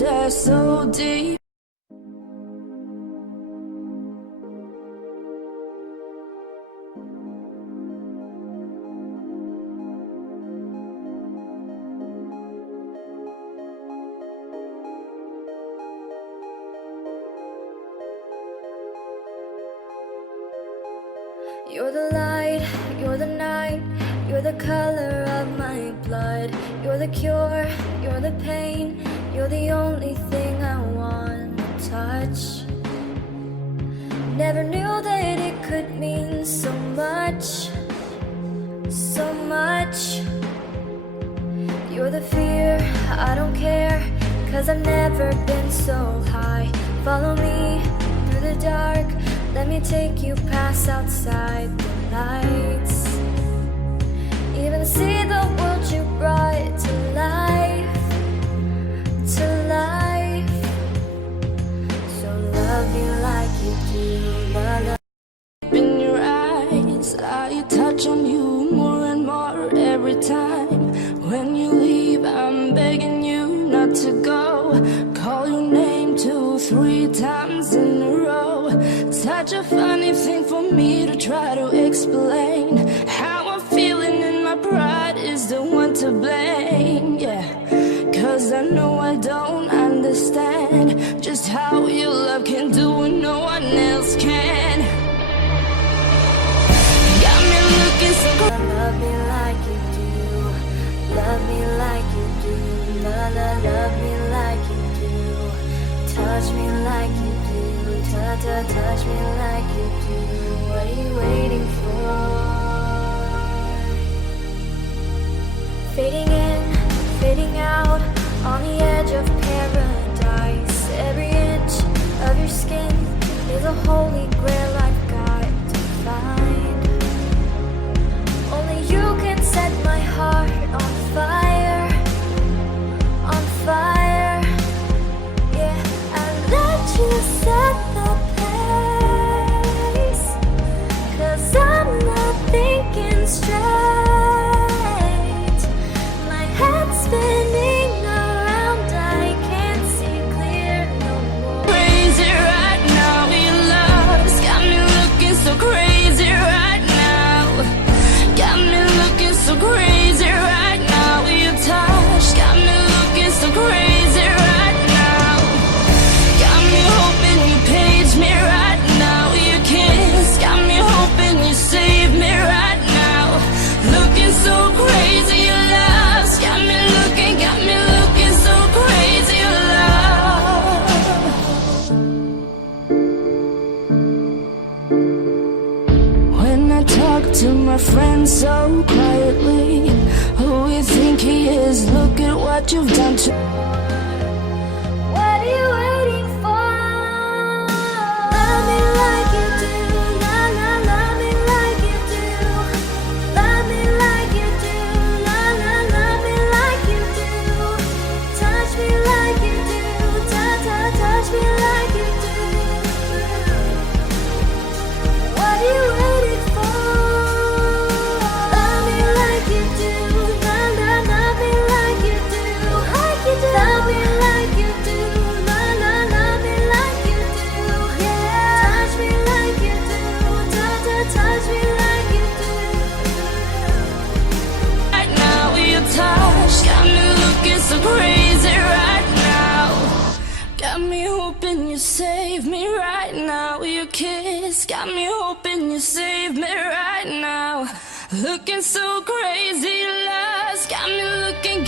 stare so deep. You're the light, you're the night, you're the color of my blood. You're the cure, you're the pain, you're the only thing I want to touch. Never knew that it could mean so much, so much. You're the fear, I don't care, 'cause I've never been so high. Follow me through the dark, let me take you past outside the lights. Even see the world you brought to life, to life. So love me like you do, love. In your eyes, I touch on you more and more every time. When you leave, I'm begging you not to go. Call your name 2-3 times in a row. Such a funny thing for me to try to explain. How I'm feeling and my pride is the one to blame. Yeah, 'cause I know I don't understand just how your love can do what no one else can. Got me looking so good. Love me like you do, love me like you do, love me like you do, touch me like you do, touch me like you do. What are you waiting for? Fading in, fading out, on the edge of paradise. Every inch of your skin is a holy grail I've got to find. Only you can set my heart on fire, on fire. Yeah, I let you set the pace, 'cause I'm not thinking straight. My head's spinning around, I can't see clear no more. Crazy right now, your love's got me looking so crazy right now. Got me looking so crazy right now. Your touch got me looking so crazy right now. Got me hoping you page me right now. Your kiss got me hoping you save me right now. Looking so crazy, your love's got me looking so crazy, your love. When I talk to my friends so quietly, who you think he is? Look at what you've done to. What are you waiting for? Love me like you do, love me like you do. Love me like you do, love me like you do. Touch me like you do, touch me like you do. What are you waiting for? Love me like you do, love me like you do, like you do. Love me like you do, love me like you do. Yeah, touch me like you do, touch me like you do. Right now, your touch got me looking so crazy right now. Got me hoping you save me right now. Your kiss got me hoping you save me right now. Looking so crazy, lost. Got me looking